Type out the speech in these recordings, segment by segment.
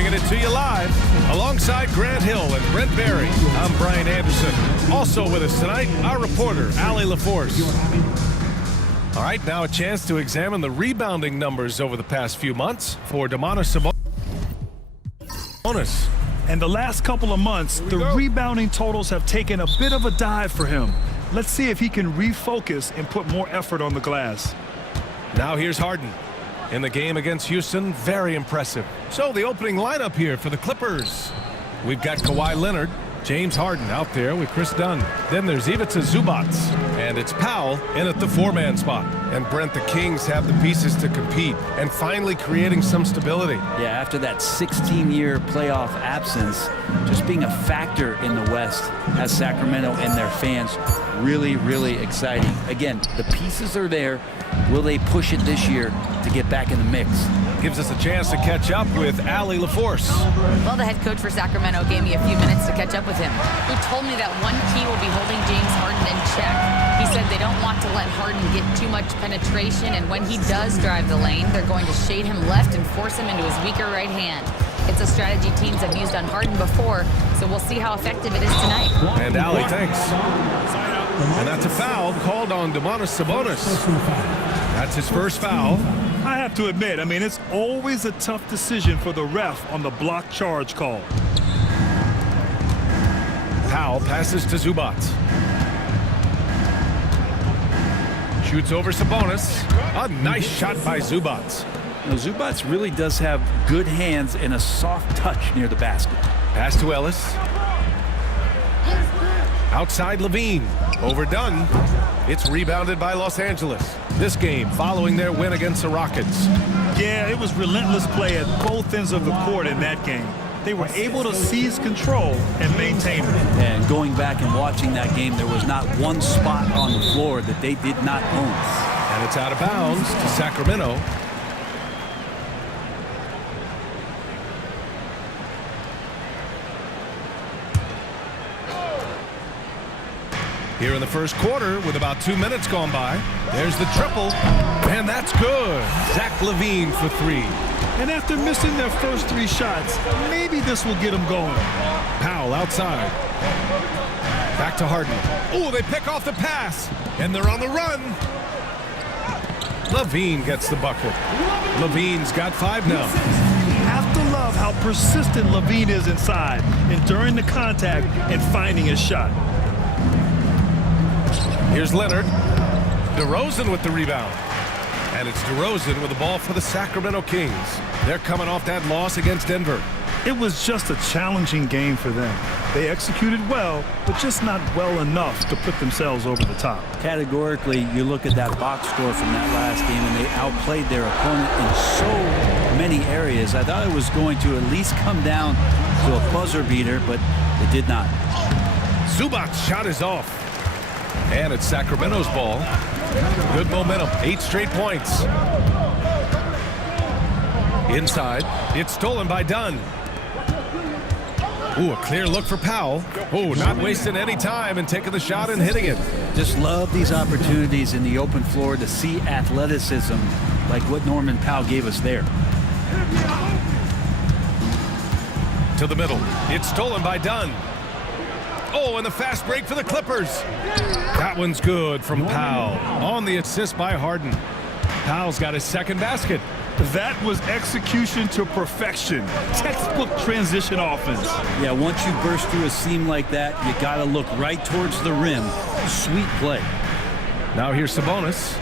Bringing it to you live alongside Grant Hill and Brent Berry. I'm Brian Anderson. Also with us tonight, our reporter, Allie LaForce. All right, now a chance to examine the rebounding numbers over the past few months for Domantas Sabonis. And the last couple of months, the rebounding totals have taken a bit of a dive for him. Let's see if he can refocus and put more effort on the glass. Now here's Harden. In the game against Houston, very impressive. So the opening lineup here for the Clippers. We've got Kawhi Leonard, James Harden out there with Chris Dunn. Then there's Ivica Zubac, and it's Powell in at the four-man spot. And Brent, the Kings have the pieces to compete and finally creating some stability. Yeah, after that 16-year playoff absence, just being a factor in the West has Sacramento and their fans really, really exciting. Again, the pieces are there. Will they push it this year to get back in the mix? Gives us a chance to catch up with Allie LaForce. Well, the head coach for Sacramento gave me a few minutes to catch up with him. He told me that one key will be holding James Harden in check. He said they don't want to let Harden get too much penetration, and when he does drive the lane, they're going to shade him left and force him into his weaker right hand. It's a strategy teams have used on Harden before, so we'll see how effective it is tonight. And Allie, thanks. And that's a foul called on Domantas Sabonis. That's his first foul. I have to admit, it's always a tough decision for the ref on the block charge call. Powell passes to Zubac. Shoots over Sabonis. A nice shot by Zubac. Now, Zubac really does have good hands and a soft touch near the basket. Pass to Ellis. Outside Levine. Overdone. It's rebounded by Los Angeles. This game following their win against the Rockets. Yeah, it was relentless play at both ends of the court in that game. They were able to seize control and maintain it. And going back and watching that game, there was not one spot on the floor that they did not own. And it's out of bounds to Sacramento. Here in the first quarter, with about 2 minutes gone by, there's the triple, and that's good. Zach LaVine for three. And after missing their first three shots, maybe this will get them going. Powell outside. Back to Harden. Oh, they pick off the pass, and they're on the run. LaVine gets the bucket. LaVine's got 5 now. You have to love how persistent LaVine is inside, enduring the contact and finding his shot. Here's Leonard. DeRozan with the rebound. And it's DeRozan with the ball for the Sacramento Kings. They're coming off that loss against Denver. It was just a challenging game for them. They executed well, but just not well enough to put themselves over the top. Categorically, you look at that box score from that last game, and they outplayed their opponent in so many areas. I thought it was going to at least come down to a buzzer beater, but it did not. Zubac's shot is off. And it's Sacramento's ball. Good momentum. 8 straight points. Inside. It's stolen by Dunn. Ooh, a clear look for Powell. Oh, not wasting any time and taking the shot and hitting it. Just love these opportunities in the open floor to see athleticism like what Norman Powell gave us there. To the middle. It's stolen by Dunn. Oh, and the fast break for the Clippers. That one's good from Powell. On the assist by Harden. Powell's got his second basket. That was execution to perfection. Textbook transition offense. Yeah, once you burst through a seam like that, you got to look right towards the rim. Sweet play. Now here's Sabonis.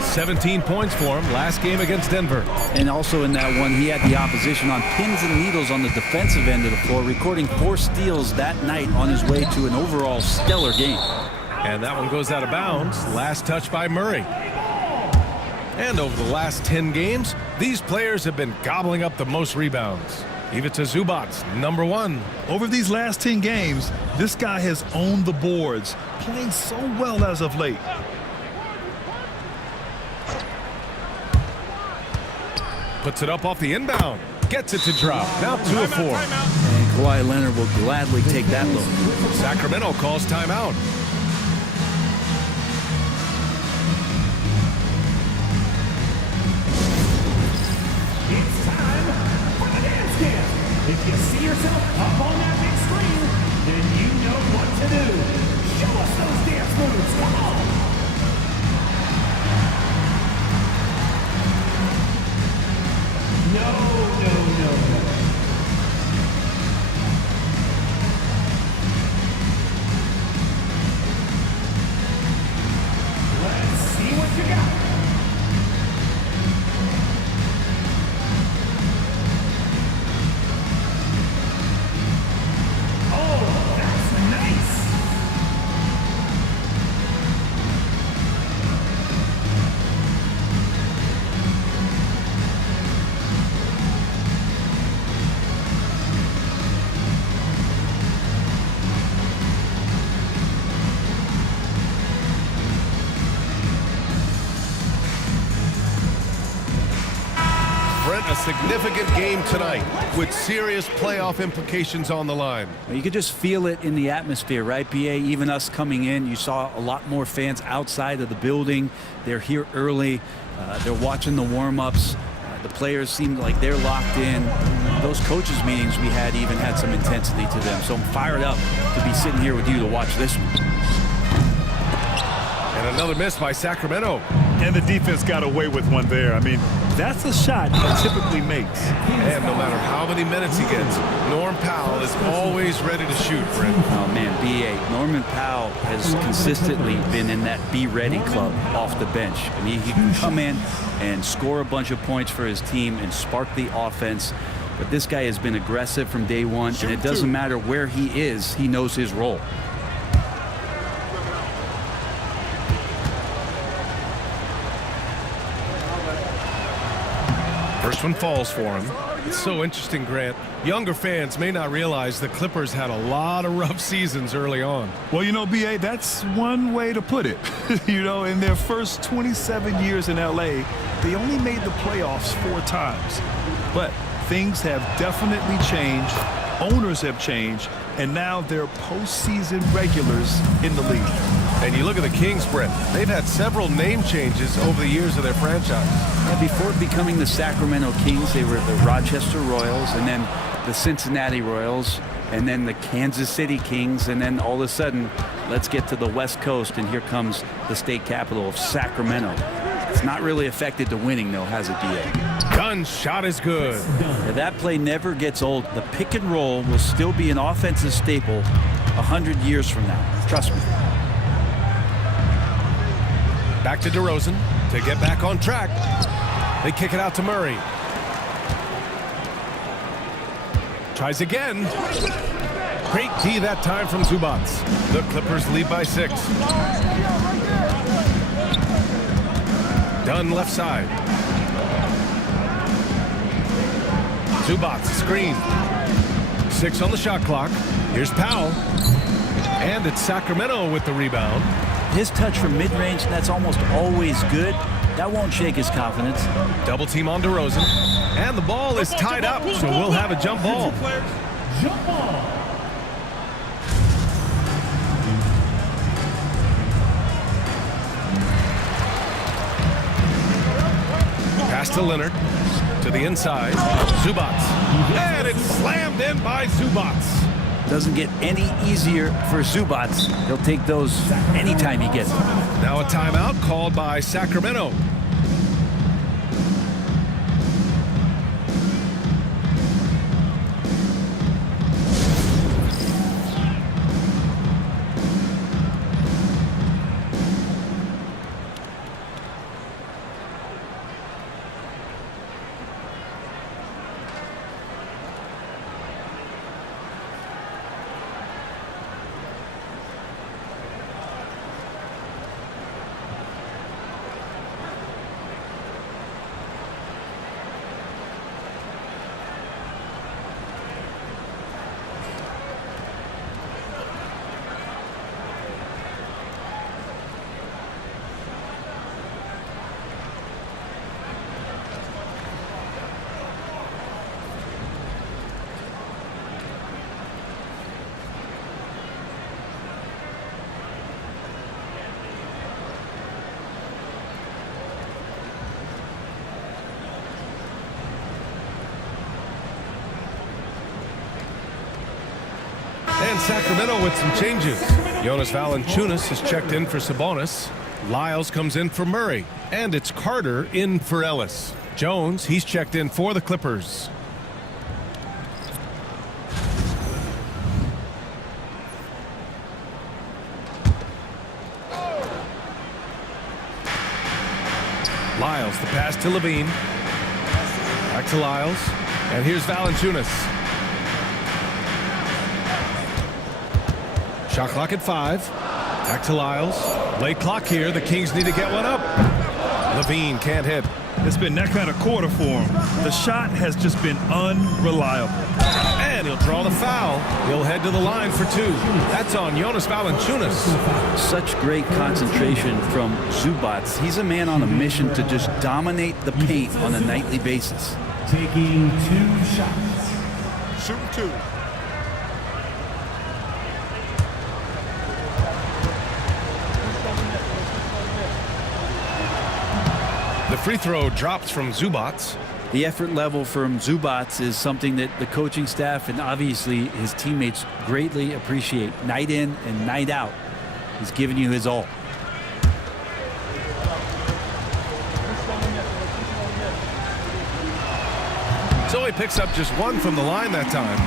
17 points for him last game against Denver. And also in that one, he had the opposition on pins and needles on the defensive end of the floor, recording 4 steals that night on his way to an overall stellar game. And that one goes out of bounds. Last touch by Murray. And over the last 10 games, these players have been gobbling up the most rebounds. Ivica Zubac, #1. Over these last 10 games, this guy has owned the boards, playing so well as of late. Puts it up off the inbound. Gets it to drop. Now 2 of 4. And Kawhi Leonard will gladly take that look. Sacramento calls timeout. It's time for the dance camp. If you see yourself up on that big screen, then you know what to do. Show us those dance moves. Come on. No, no, no, no. Let's see what you got. Oh, that's nice. Brent, a significant game tonight with serious playoff implications on the line. Well, you could just feel it in the atmosphere, right, BA? Even us coming in, you saw a lot more fans outside of the building. They're here early. They're watching the warm-ups. The players seem like they're locked in. Those coaches meetings we had even had some intensity to them. So I'm fired up to be sitting here with you to watch this one. And another miss by Sacramento. And the defense got away with one there. I mean, that's a shot he typically makes. And no matter how many minutes he gets, Norm Powell is always ready to shoot, Brent. Oh, man, BA, Norman Powell has consistently been in that be-ready club off the bench. I mean, he can come in and score a bunch of points for his team and spark the offense. But this guy has been aggressive from day one, and it doesn't matter where he is, he knows his role. First one falls for him. It's so interesting, Grant. Younger fans may not realize the Clippers had a lot of rough seasons early on. Well, you know, BA, that's one way to put it. You know, in their first 27 years in LA, they only made the playoffs 4 times. But things have definitely changed. Owners have changed. And now they're postseason regulars in the league. And you look at the Kings, Brent. They've had several name changes over the years of their franchise. Yeah, before becoming the Sacramento Kings, they were the Rochester Royals, and then the Cincinnati Royals, and then the Kansas City Kings, and then all of a sudden, let's get to the West Coast, and here comes the state capital of Sacramento. It's not really affected the winning, though, has it, DA? Gunn shot is good. Yeah, that play never gets old. The pick and roll will still be an offensive staple 100 years from now. Trust me. Back to DeRozan to get back on track. They kick it out to Murray. Tries again. Great D that time from Zubac. The Clippers lead by 6. Dunn left side. Zubac screen. 6 on the shot clock. Here's Powell. And it's Sacramento with the rebound. His touch from mid-range, that's almost always good. That won't shake his confidence. Double team on DeRozan. And the ball is tied up, so we'll have a jump ball. Jump ball. Pass to Leonard. To the inside. Zubac. And it's slammed in by Zubac. Doesn't get any easier for Zubac. He'll take those anytime he gets them. Now a timeout called by Sacramento. And Sacramento with some changes. Jonas Valanciunas has checked in for Sabonis. Lyles comes in for Murray. And it's Carter in for Ellis. Jones, he's checked in for the Clippers. Lyles, the pass to Levine. Back to Lyles. And here's Valanciunas. Shot clock at 5. Back to Lyles. Late clock here. The Kings need to get one up. Levine can't hit. It's been that kind of quarter for him. The shot has just been unreliable. And he'll draw the foul. He'll head to the line for 2. That's on Jonas Valanciunas. Such great concentration from Zubats. He's a man on a mission to just dominate the paint on a nightly basis. Taking 2 shots. Shooting 2. The free throw drops from Zubats. The effort level from Zubats is something that the coaching staff and obviously his teammates greatly appreciate. Night in and night out, he's giving you his all. So he picks up just 1 from the line that time.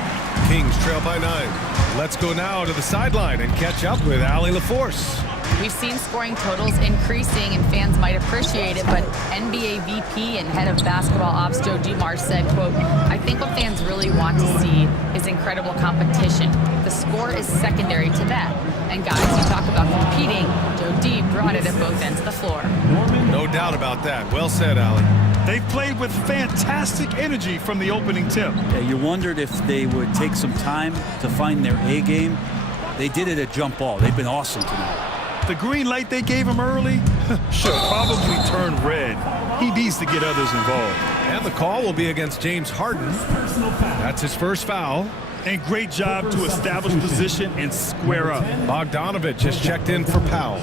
Kings trail by 9. Let's go now to the sideline and catch up with Allie LaForce. We've seen scoring totals increasing, and fans might appreciate it, but NBA VP and head of basketball ops Joe Dumars said, quote, "I think what fans really want to see is incredible competition. The score is secondary to that. And guys, you talk about competing, Joe D brought it at both ends of the floor." No doubt about that. Well said, Allie. They've played with fantastic energy from the opening tip. Yeah, you wondered if they would take some time to find their A game. They did it at jump ball. They've been awesome tonight. The green light they gave him early should probably turn red. He needs to get others involved. And the call will be against James Harden. That's his first foul. And great job to establish position and square up. Bogdanovich has checked in for Powell.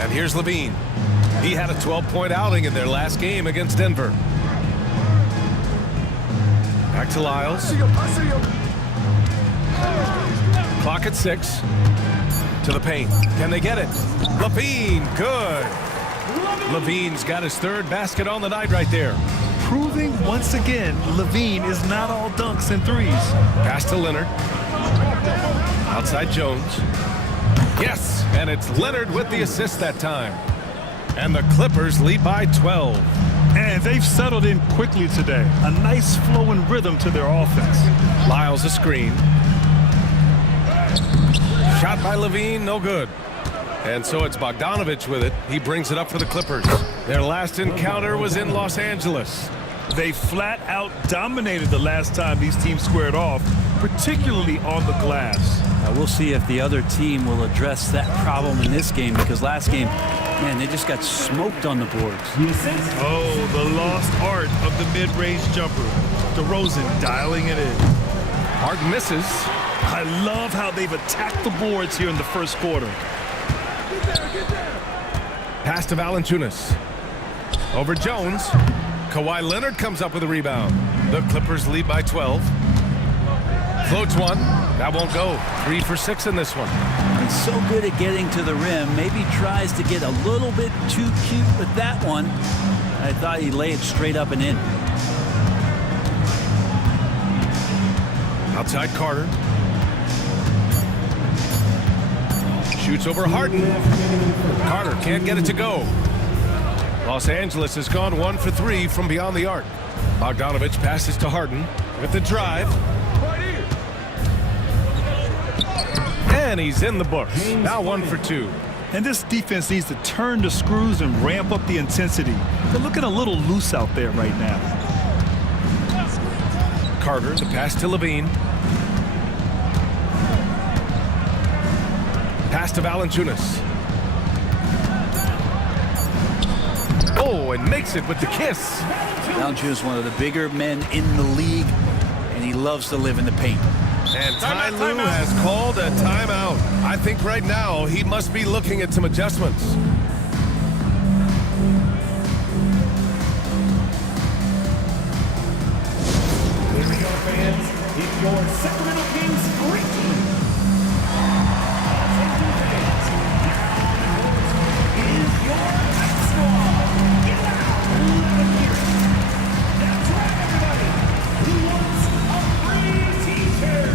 And here's Levine. He had a 12-point outing in their last game against Denver. Back to Lyles. Clock at 6. To the paint. Can they get it? Levine, good. Levine's got his 3rd basket on the night right there. Proving once again, Levine is not all dunks and threes. Pass to Leonard. Outside Jones. Yes, and it's Leonard with the assist that time. And the Clippers lead by 12. And they've settled in quickly today. A nice flowing rhythm to their offense. Lyles a screen. Shot by Levine, no good. And so it's Bogdanovich with it. He brings it up for the Clippers. Their last encounter was in Los Angeles. They flat out dominated the last time these teams squared off, particularly on the glass. We'll see if the other team will address that problem in this game, because last game, man, they just got smoked on the boards. Oh, the lost art of the mid-range jumper. DeRozan dialing it in. Harden misses. I love how they've attacked the boards here in the first quarter. Pass to Valanciunas. Over Jones. Kawhi Leonard comes up with a rebound. The Clippers lead by 12. Floats one. That won't go. 3 for 6 in this one. He's so good at getting to the rim. Maybe tries to get a little bit too cute with that one. I thought he'd lay it straight up and in. Outside Carter. Shoots over Harden. Carter can't get it to go. Los Angeles has gone 1 for 3 from beyond the arc. Bogdanovich passes to Harden with the drive. And he's in the books. Now 1 for 2. And this defense needs to turn the screws and ramp up the intensity. They're looking a little loose out there right now. Carter, the pass to Levine. Pass to Valanciunas. Oh, and makes it with the kiss. Valanciunas is one of the bigger men in the league, and he loves to live in the paint. And Ty Lue has called a timeout. I think right now he must be looking at some adjustments. Here we go, fans. your Sacramento Kings great team. Los Angeles fans, now is your night squad. Get out, let them hear it. That's right, everybody. Who wants a free t-shirt?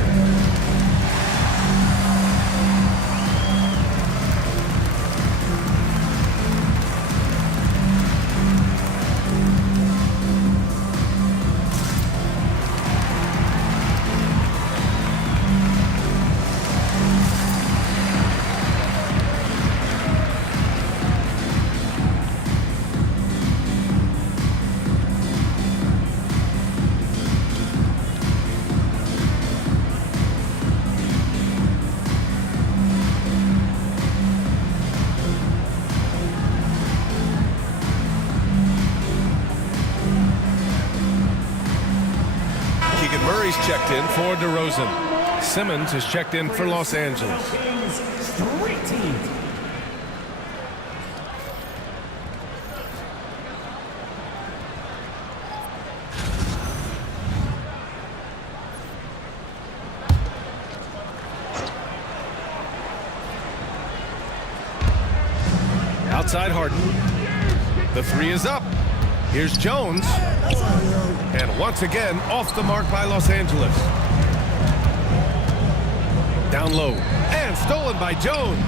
Murray's checked in for DeRozan. Simmons has checked in for Los Angeles. Kings straight team. Outside Harden. The three is up. Here's Jones. And once again, off the mark by Los Angeles. Down low. And stolen by Jones.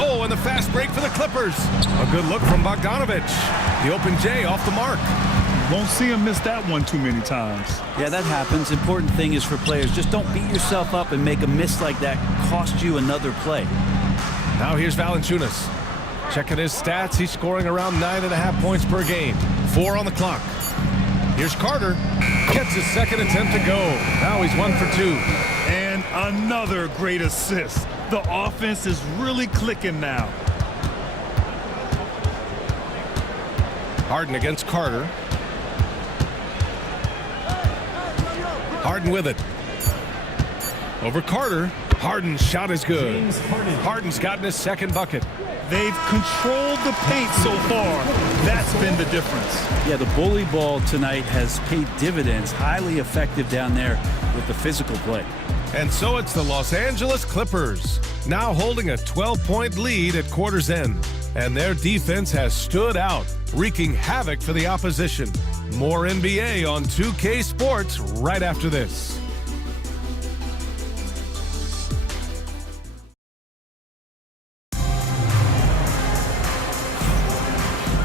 Oh, and the fast break for the Clippers. A good look from Bogdanovich. The open J off the mark. Won't see him miss that one too many times. Yeah, that happens. Important thing is for players, just don't beat yourself up and make a miss like that cost you another play. Now here's Valanciunas. Checking his stats, he's scoring around 9.5 points per game. 4 on the clock. Here's Carter. Gets his second attempt to go. Now he's 1 for 2. And another great assist. The offense is really clicking now. Harden against Carter. Harden with it. Over Carter. Harden's shot is good. Harden's gotten his second bucket. They've controlled the paint so far. That's been the difference. Yeah, the bully ball tonight has paid dividends. Highly effective down there with the physical play. And so it's the Los Angeles Clippers, now holding a 12-point lead at quarter's end. And their defense has stood out, wreaking havoc for the opposition. More NBA on 2K Sports right after this.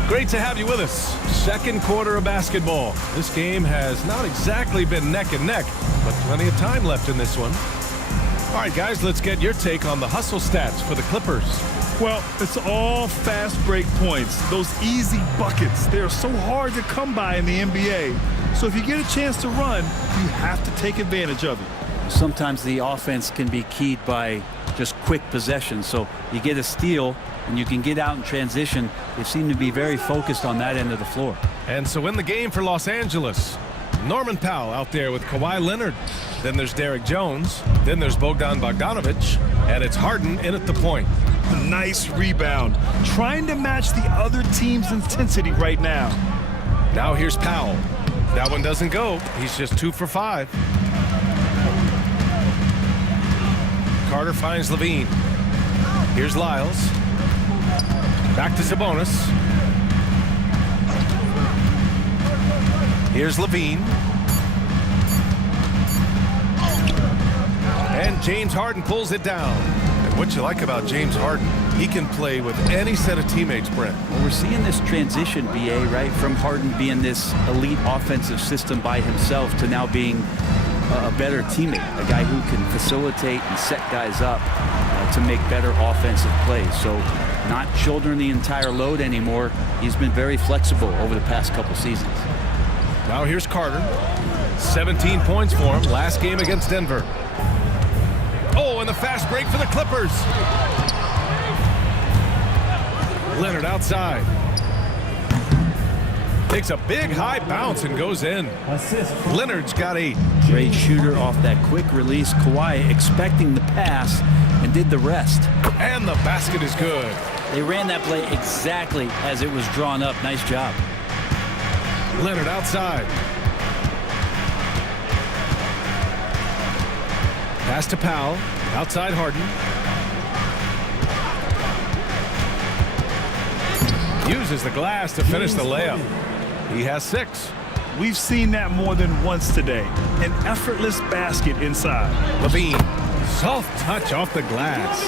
Great to have you with us. Second quarter of basketball. This game has not exactly been neck and neck, but plenty of time left in this one. All right, guys, let's get your take on the hustle stats for the Clippers. Well, it's all fast break points. Those easy buckets, they're so hard to come by in the NBA. So if you get a chance to run, you have to take advantage of it. Sometimes the offense can be keyed by just quick possession. So you get a steal and you can get out in transition. They seem to be very focused on that end of the floor. And so in the game for Los Angeles, Norman Powell out there with Kawhi Leonard. Then there's Derek Jones. Then there's Bogdanovich. And it's Harden in at the point. A nice rebound. Trying to match the other team's intensity right now. Now here's Powell. That one doesn't go. He's just 2 for 5. Carter finds Levine. Here's Lyles. Back to Sabonis. Here's Levine. And James Harden pulls it down. And what you like about James Harden, he can play with any set of teammates, Brent. Well, we're seeing this transition, BA, right, from Harden being this elite offensive system by himself to now being a better teammate, a guy who can facilitate and set guys up to make better offensive plays. So not shouldering the entire load anymore. He's been very flexible over the past couple seasons. Now here's Carter. 17 points for him last game against Denver. Oh, and the fast break for the Clippers. Leonard outside. Takes a big high bounce and goes in. Leonard's got 8. Great shooter off that quick release. Kawhi expecting the pass and did the rest. And the basket is good. They ran that play exactly as it was drawn up. Nice job. Leonard outside. Pass to Powell. Outside Harden. Uses the glass to finish the layup. He has 6. We've seen that more than once today. An effortless basket inside. Levine. Soft touch off the glass.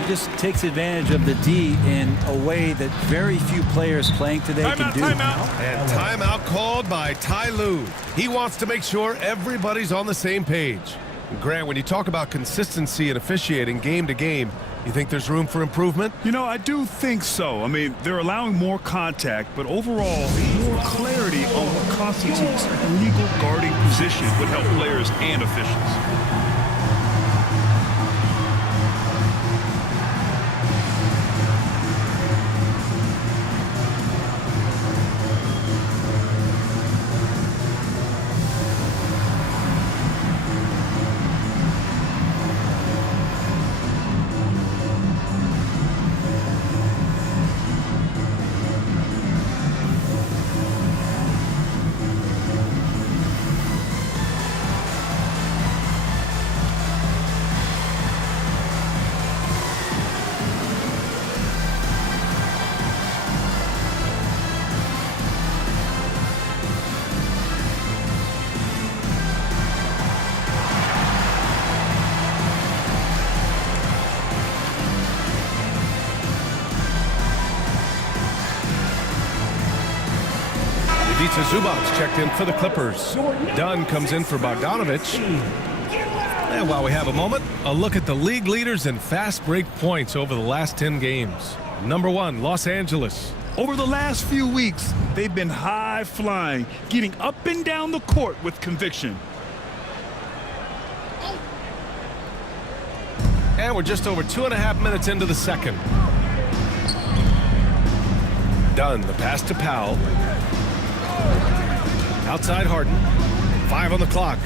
He just takes advantage of the D in a way that very few players playing today can do. And timeout called by Ty Lue. He wants to make sure everybody's on the same page. Grant, when you talk about consistency and officiating game to game, you think there's room for improvement? You know, I do think so. I mean, they're allowing more contact, but overall, more clarity on what constitutes legal guarding position would help players and officials. Zubac's checked in for the Clippers. Dunn comes in for Bogdanovich. And while we have a moment, a look at the league leaders in fast break points over the last 10 games. Number 1, Los Angeles. Over the last few weeks, they've been high-flying, getting up and down the court with conviction. And we're just over 2.5 minutes into the second. Dunn, the pass to Powell. Outside Harden. 5 on the clock.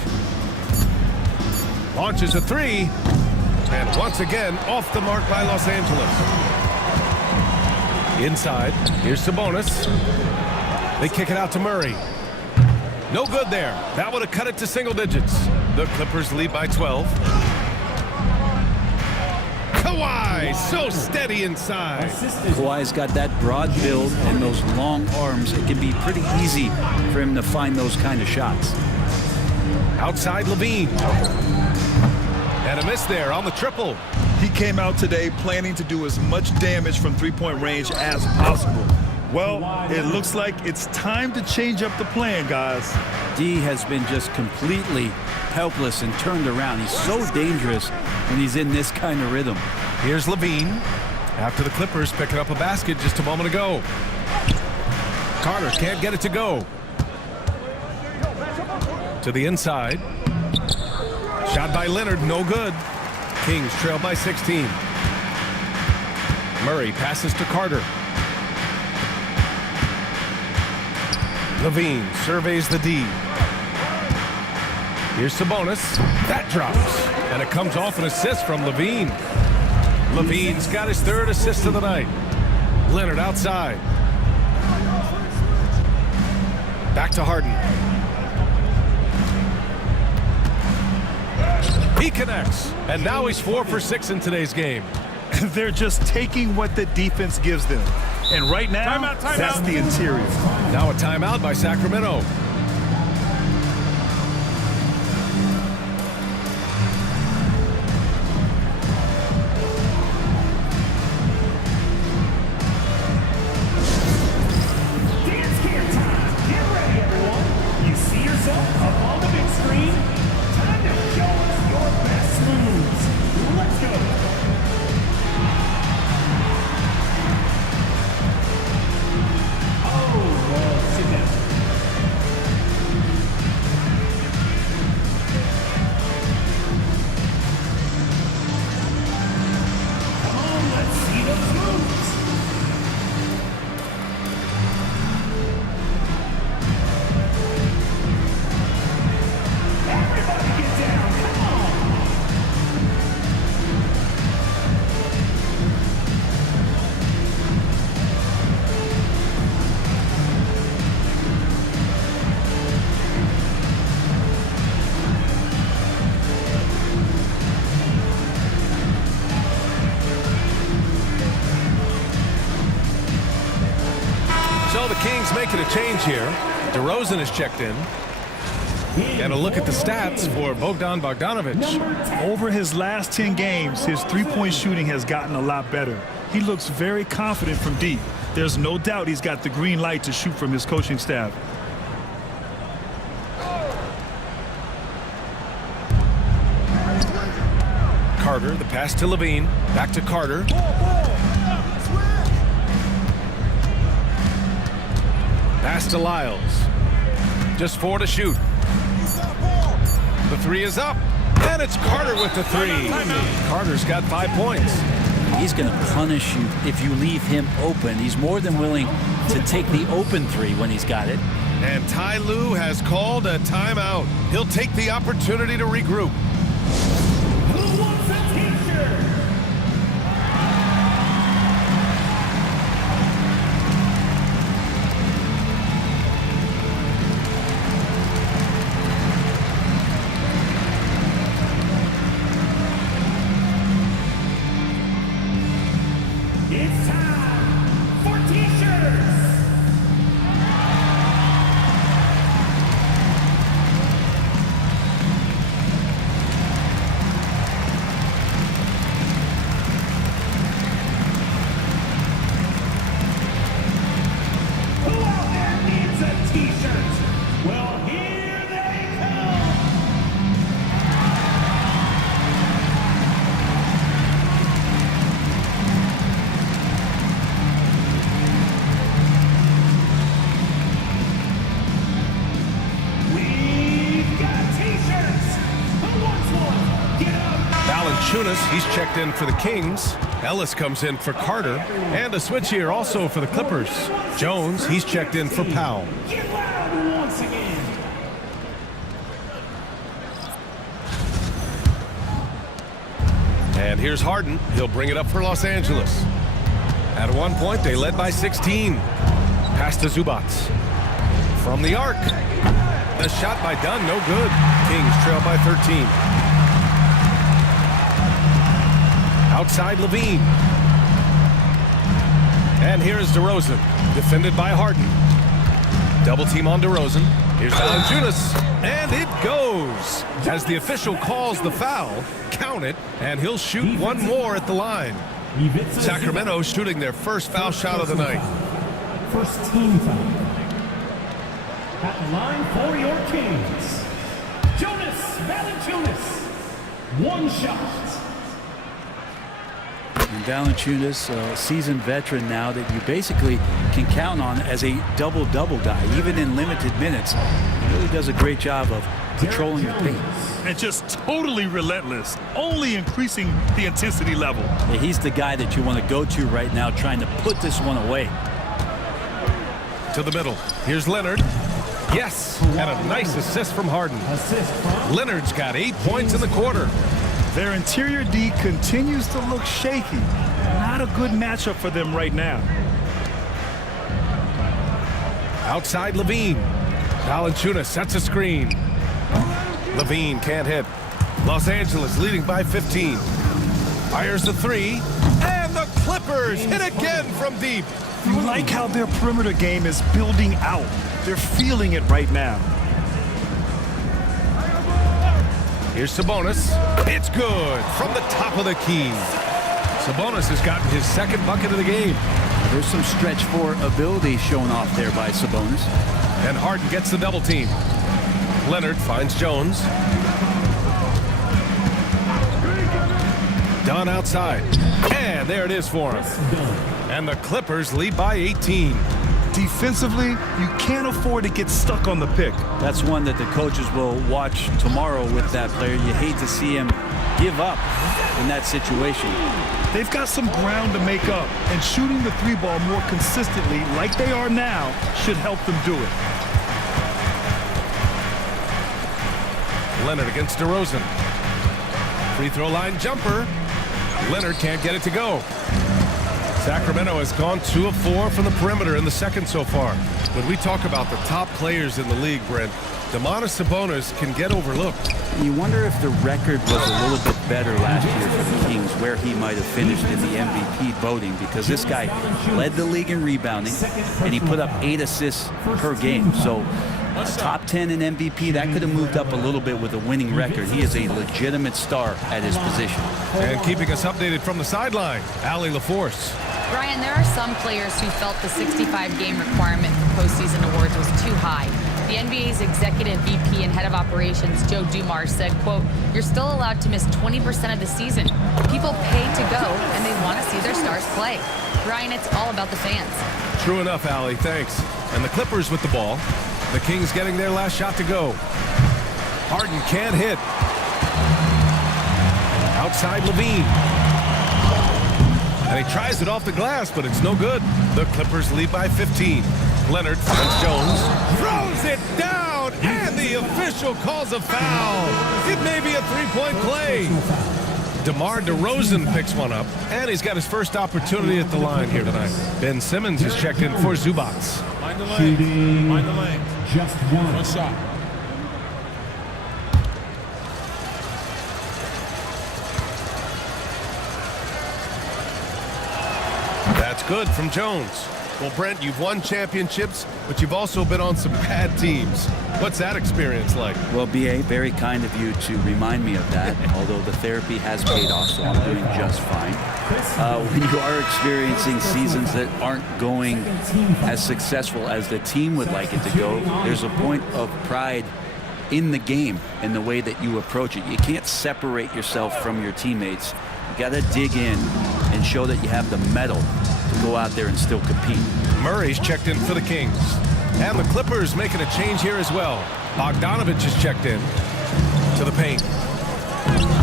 Launches a 3. And once again, off the mark by Los Angeles. Inside. Here's Sabonis. They kick it out to Murray. No good there. That would have cut it to single digits. The Clippers lead by 12. Kawhi, so steady inside. Kawhi's got that broad build and those long arms. It can be pretty easy for him to find those kind of shots. Outside Levine. And a miss there on the triple. He came out today planning to do as much damage from three-point range as possible. Well, it looks like it's time to change up the plan, guys. D has been just completely helpless and turned around. He's so dangerous when he's in this kind of rhythm. Here's Levine after the Clippers picking up a basket just a moment ago. Carter can't get it to go. To the inside. Shot by Leonard, no good. Kings trail by 16. Murray passes to Carter. Levine surveys the D. Here's Sabonis. That drops. And it comes off an assist from Levine. Levine's got his 3rd assist of the night. Leonard outside. Back to Harden. He connects. And now he's 4 for 6 in today's game. They're just taking what the defense gives them. And right now, that's the interior. Now a timeout by Sacramento. Dance camp time. Get ready, everyone. You see yourself up on the big screen? Time to show us your best moves. Let's go. making a change here. DeRozan is checked in. And a look at the stats for Bogdan Bogdanovic. Over his last 10 games, his three-point shooting has gotten a lot better. He looks very confident from deep. There's no doubt he's got the green light to shoot from his coaching staff. Carter, the pass to Levine. Back to Carter. Pass to Lyles. Just 4 to shoot. The 3 is up. And it's Carter with the 3. Carter's got 5 points. He's going to punish you if you leave him open. He's more than willing to take the open 3 when he's got it. And Ty Lue has called a timeout. He'll take the opportunity to regroup. Who wants a t-shirt? It's time for t-shirts. Who out there needs a t-shirt? Well, here they come. We've got t-shirts. Who wants one? Get up. Valanciunas, he's checked in for the Kings. Ellis comes in for Carter. And a switch here also for the Clippers. Jones, he's checked in for Powell. Get loud once again. And here's Harden. He'll bring it up for Los Angeles. At one point, they led by 16. Pass to Zubac. From the arc. The shot by Dunn, no good. Kings trail by 13. Outside Levine. And here is DeRozan. Defended by Harden. Double team on DeRozan. Here's Valanciunas. And it goes. As the official calls the foul, count it, and he'll shoot one more at the line. Sacramento shooting their first foul shot of the night. First team foul. At the line for your Kings, Jonas Valanciunas. One shot. And Valanciunas, a seasoned veteran now that you basically can count on as a double-double guy, even in limited minutes. He really does a great job of controlling the paint. And just totally relentless, only increasing the intensity level. Yeah, he's the guy that you want to go to right now, trying to put this one away. To the middle. Here's Leonard. Yes, and a nice assist from Harden. Leonard's got 8 points in the quarter. Their interior D continues to look shaky. Not a good matchup for them right now. Outside Levine. Valanciunas sets a screen. Levine can't hit. Los Angeles leading by 15. Fires the 3. And the Clippers hit again from deep. You like how their perimeter game is building out. They're feeling it right now. Here's Sabonis. It's good from the top of the key. Sabonis has gotten his second bucket of the game. There's some stretch four ability shown off there by Sabonis. And Harden gets the double team. Leonard finds Jones. Dunn outside. And there it is for him. And the Clippers lead by 18. Defensively, you can't afford to get stuck on the pick. That's one that the coaches will watch tomorrow with that player. You hate to see him give up in that situation. They've got some ground to make up, and shooting the 3-ball more consistently like they are now should help them do it. Leonard against DeRozan. Free throw line jumper. Leonard can't get it to go. Sacramento has gone 2 of 4 from the perimeter in the second so far. When we talk about the top players in the league, Brent, Domantas Sabonis can get overlooked. You wonder if the record was a little bit better last year for the Kings, where he might have finished in the MVP voting, because this guy led the league in rebounding, and he put up 8 assists per game. So top 10 in MVP, that could have moved up a little bit with a winning record. He is a legitimate star at his position. And keeping us updated from the sideline, Allie LaForce. Brian, there are some players who felt the 65-game requirement for postseason awards was too high. The NBA's executive VP and head of operations, Joe Dumars, said, quote, "You're still allowed to miss 20% of the season. People pay to go, and they want to see their stars play." Brian, it's all about the fans. True enough, Allie, thanks. And the Clippers with the ball. The Kings getting their last shot to go. Harden can't hit. Outside Levine. And he tries it off the glass, but it's no good. The Clippers lead by 15. Leonard finds Jones, throws it down, and the official calls a foul. It may be a three-point play. DeMar DeRozan picks one up, and he's got his first opportunity at the line here tonight. Ben Simmons is checked in for Zubats. Mind the lane. Mind the lane. Just one shot. That's good from Jones. Well, Brent, you've won championships, but you've also been on some bad teams. What's that experience like? Well, B.A., very kind of you to remind me of that, although the therapy has paid off, so I'm doing just fine. When you are experiencing seasons that aren't going as successful as the team would like it to go, there's a point of pride in the game and the way that you approach it. You can't separate yourself from your teammates. You got to dig in and show that you have the mettle to go out there and still compete. Murray's checked in for the Kings. And the Clippers making a change here as well. Bogdanovich is checked in to the paint.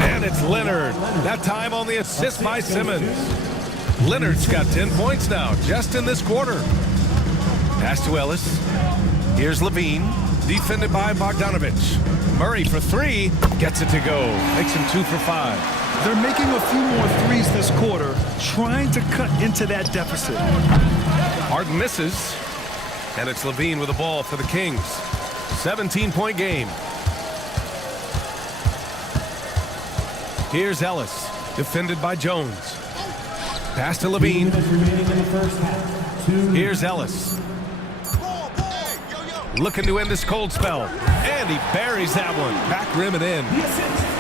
And it's Leonard. That time on the assist by Simmons. Leonard's got 10 points now, just in this quarter. Pass to Ellis. Here's Levine, defended by Bogdanovich. Murray for 3, gets it to go. Makes him 2 for 5. They're making a few more threes this quarter, trying to cut into that deficit. Harden misses, and it's Levine with the ball for the Kings. 17-point game. Here's Ellis, defended by Jones. Pass to Levine. Here's Ellis. Looking to end this cold spell. And he buries that one. Back rim and in.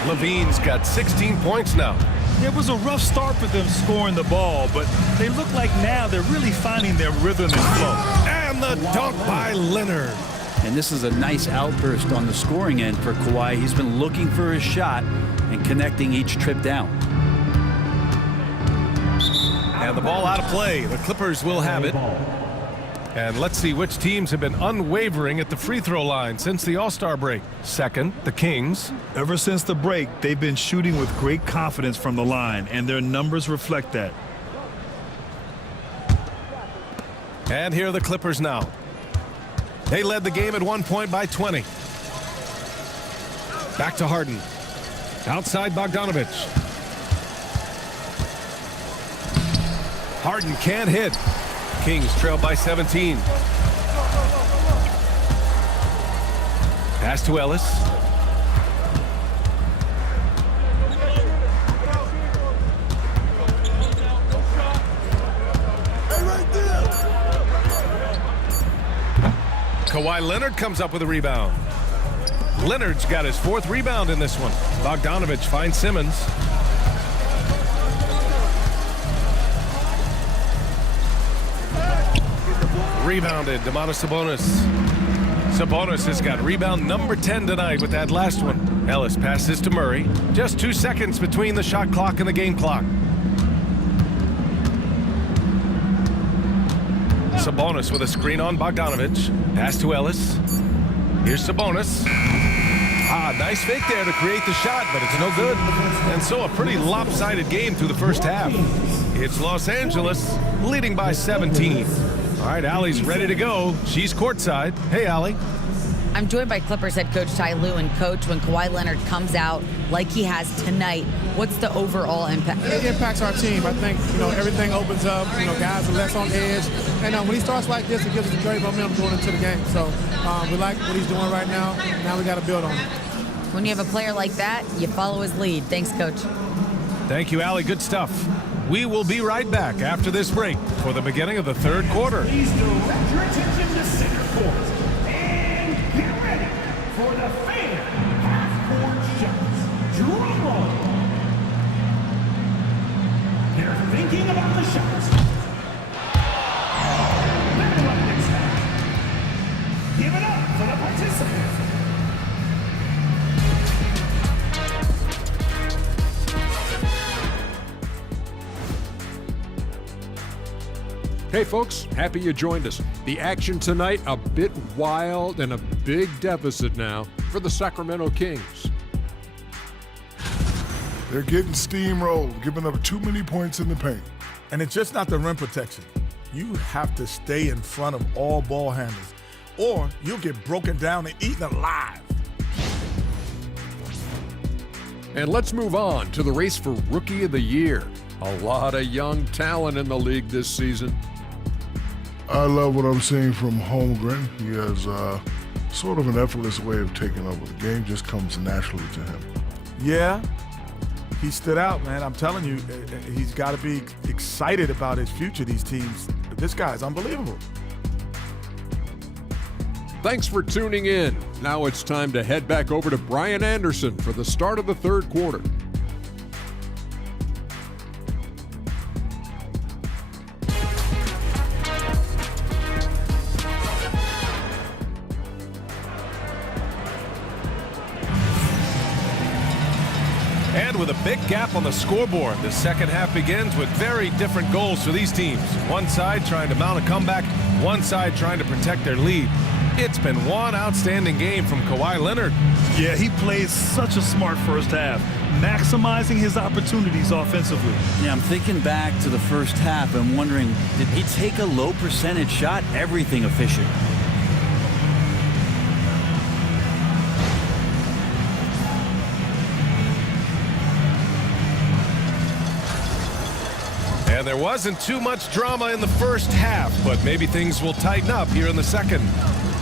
Levine's got 16 points now. It was a rough start for them scoring the ball, but they look like now they're really finding their rhythm and flow. And the dunk by Leonard. And this is a nice outburst on the scoring end for Kawhi. He's been looking for his shot and connecting each trip down. And the ball out of play. The Clippers will have it. And let's see which teams have been unwavering at the free throw line since the All-Star break. Second, the Kings. Ever since the break, they've been shooting with great confidence from the line, and their numbers reflect that. And here are the Clippers now. They led the game at one point by 20. Back to Harden. Outside Bogdanovich. Harden can't hit. Kings trail by 17. Pass to Ellis. Kawhi Leonard comes up with a rebound. Leonard's got his 4th rebound in this one. Bogdanovich finds Simmons. Rebounded, Domantas Sabonis. Sabonis has got rebound number 10 tonight with that last one. Ellis passes to Murray. Just 2 seconds between the shot clock and the game clock. Sabonis with a screen on Bogdanovich. Pass to Ellis. Here's Sabonis. Nice fake there to create the shot, but it's no good. And so a pretty lopsided game through the first half. It's Los Angeles leading by 17. All right, Allie's ready to go. She's courtside. Hey, Allie. I'm joined by Clippers head coach Ty Lue. And coach, when Kawhi Leonard comes out like he has tonight, what's the overall impact? It impacts our team. I think, everything opens up. Guys are less on edge. And when he starts like this, it gives us a great momentum going into the game. So we like what he's doing right now. Now we got to build on it. When you have a player like that, you follow his lead. Thanks, coach. Thank you, Allie. Good stuff. We will be right back after this break for the beginning of the third quarter. Please direct your attention to center court. And get ready for the fan half-court shots. Drum roll. They're thinking about the shots. Battle up next time. Give it up for the participants. Hey folks, happy you joined us. The action tonight a bit wild and a big deficit now for the Sacramento Kings. They're getting steamrolled, giving up too many points in the paint. And it's just not the rim protection. You have to stay in front of all ball handlers, or you'll get broken down and eaten alive. And let's move on to the race for Rookie of the Year. A lot of young talent in the league this season. I love what I'm seeing from Holmgren. He has sort of an effortless way of taking over. The game just comes naturally to him. Yeah, he stood out, man. I'm telling you, he's got to be excited about his future, these teams. This guy's unbelievable. Thanks for tuning in. Now it's time to head back over to Brian Anderson for the start of the third quarter. And with a big gap on the scoreboard, the second half begins with very different goals for these teams. One side trying to mount a comeback, one side trying to protect their lead. It's been one outstanding game from Kawhi Leonard. Yeah, he played such a smart first half, maximizing his opportunities offensively. Yeah, I'm thinking back to the first half and wondering, did he take a low percentage shot? Everything efficient. And there wasn't too much drama in the first half, but maybe things will tighten up here in the second.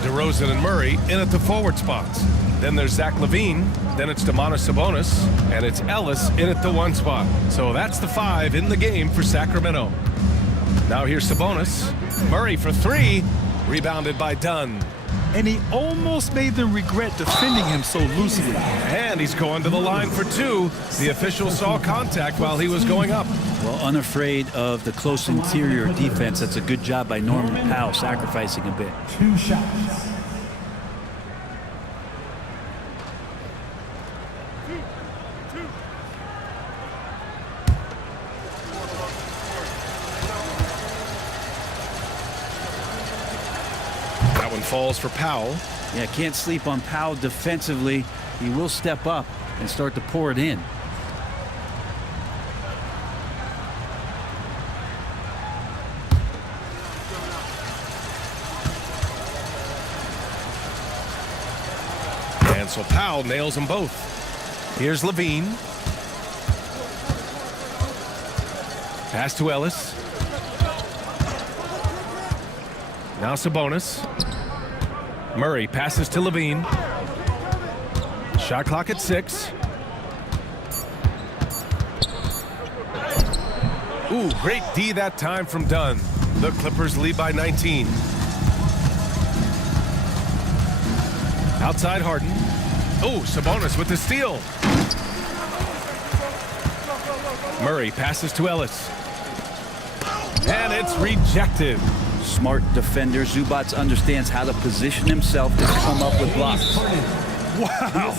DeRozan and Murray in at the forward spots. Then there's Zach LaVine, then it's Domantas Sabonis, and it's Ellis in at the one spot. So that's the five in the game for Sacramento. Now here's Sabonis. Murray for three, rebounded by Dunn. And he almost made them regret defending him so loosely. And he's going to the line for two. The official saw contact while he was going up. Well, unafraid of the close interior defense. That's a good job by Norman Powell, sacrificing a bit. 2 shots. That one falls for Powell. Yeah, can't sleep on Powell defensively. He will step up and start to pour it in. And so Powell nails them both. Here's LaVine. Pass to Ellis. Now Sabonis. Murray passes to LaVine. Shot clock at 6. Ooh, great D that time from Dunn. The Clippers lead by 19. Outside Harden. Oh, Sabonis with the steal. Murray passes to Ellis. And it's rejected. Smart defender. Zubats understands how to position himself to come up with blocks. Wow.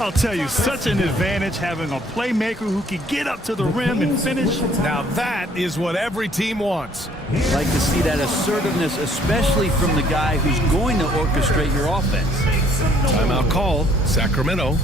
I'll tell you, such an advantage having a playmaker who can get up to the rim and finish. Now that is what every team wants. Like to see that assertiveness, especially from the guy who's going to orchestrate your offense. Timeout call, Sacramento.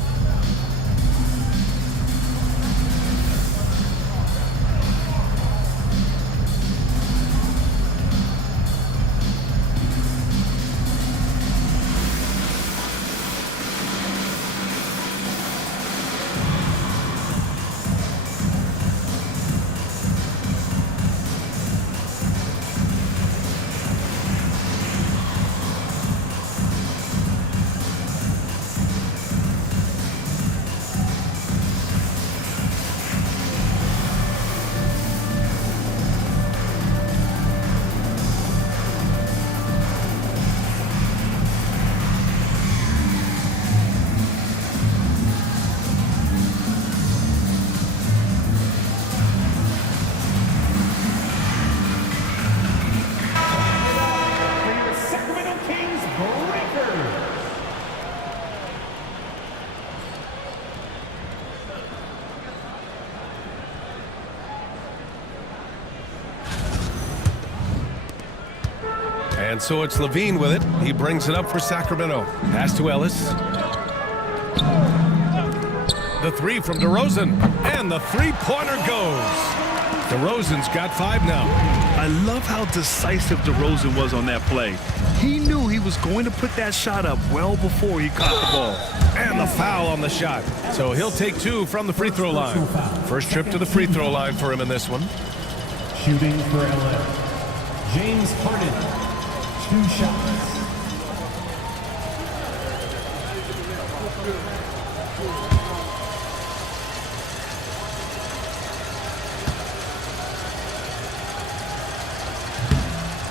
And so it's Levine with it. He brings it up for Sacramento. Pass to Ellis. The three from DeRozan. And the three-pointer goes. DeRozan's got 5 now. I love how decisive DeRozan was on that play. He knew he was going to put that shot up well before he caught the ball. And the foul on the shot. So he'll take 2 from the free throw line. First trip to the free throw line for him in this one. Shooting for LA, James Harden, 2 shots.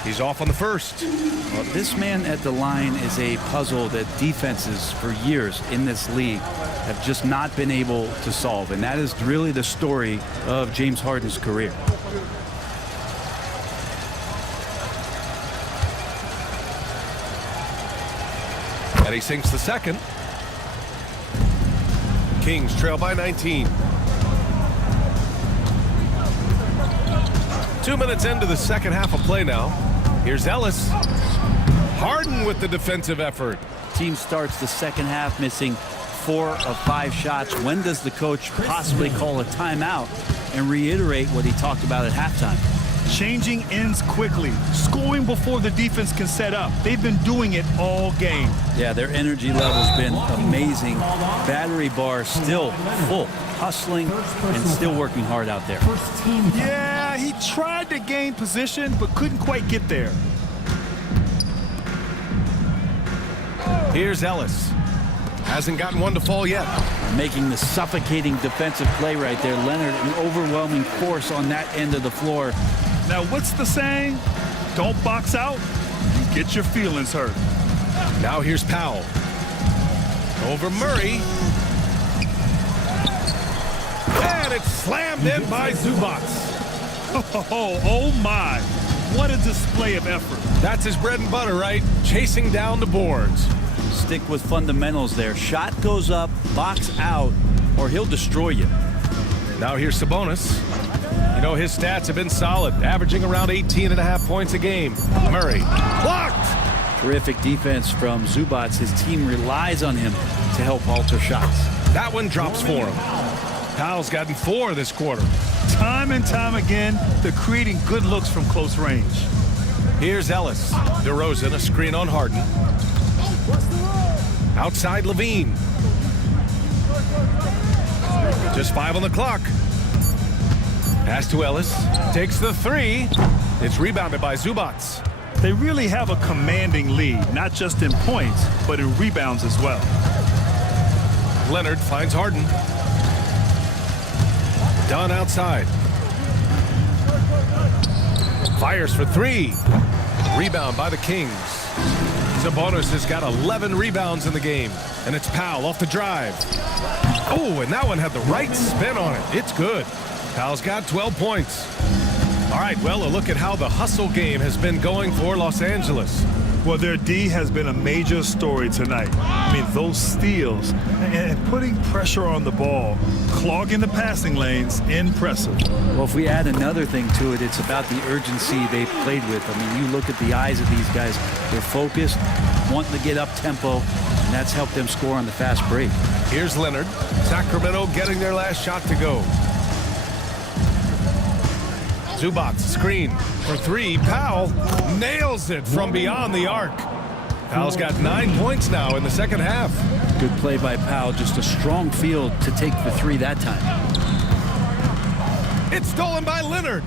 He's off on the first. Well, this man at the line is a puzzle that defenses for years in this league have just not been able to solve. And that is really the story of James Harden's career. And he sinks the second. Kings trail by 19. 2 minutes into the second half of play now. Here's Ellis. Harden with the defensive effort. Team starts the second half missing 4 of 5 shots. When does the coach possibly call a timeout and reiterate what he talked about at halftime? Changing ends quickly, scoring before the defense can set up. They've been doing it all game. Yeah, their energy level's been amazing. Battery bar still full, hustling and still working hard out there. Yeah, he tried to gain position, but couldn't quite get there. Here's Ellis. Hasn't gotten one to fall yet. Making the suffocating defensive play right there. Leonard, an overwhelming force on that end of the floor. Now, what's the saying? Don't box out, you get your feelings hurt. Now here's Powell. Over Murray. And it's slammed in by Zubac. Oh my. What a display of effort. That's his bread and butter, right? Chasing down the boards. Stick with fundamentals there. Shot goes up, box out, or he'll destroy you. Now here's Sabonis. You know, his stats have been solid, averaging around 18.5 points a game. Murray blocked. Terrific defense from Zubac. His team relies on him to help alter shots. That one drops for him. Powell's gotten 4 this quarter. Time and time again, they're creating good looks from close range. Here's Ellis. DeRozan, a screen on Harden. Outside Levine. Just 5 on the clock. Pass to Ellis. Takes the 3. It's rebounded by Zubac. They really have a commanding lead, not just in points, but in rebounds as well. Leonard finds Harden. Dunn outside. Fires for 3. Rebound by the Kings. Sabonis has got 11 rebounds in the game. And it's Powell off the drive. Oh, and that one had the right spin on it. It's good. Powell's got 12 points. All right, well, a look at how the hustle game has been going for Los Angeles. Well, their D has been a major story tonight. I mean, those steals and putting pressure on the ball, clogging the passing lanes, impressive. Well, if we add another thing to it, it's about the urgency they played with. I mean, you look at the eyes of these guys. They're focused, wanting to get up tempo, and that's helped them score on the fast break. Here's Leonard. Sacramento getting their last shot to go. Zubac screen for 3. Powell nails it from beyond the arc. Powell's got 9 points now in the second half. Good play by Powell. Just a strong field to take the 3 that time. It's stolen by Leonard.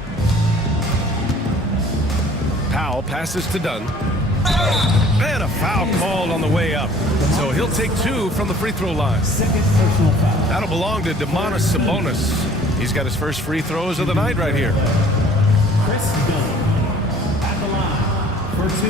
Powell passes to Dunn. And a foul called on the way up. So he'll take 2 from the free throw line. That'll belong to Domantas Sabonis. He's got his first free throws of the night right here. Chris Dunn at the line for 2.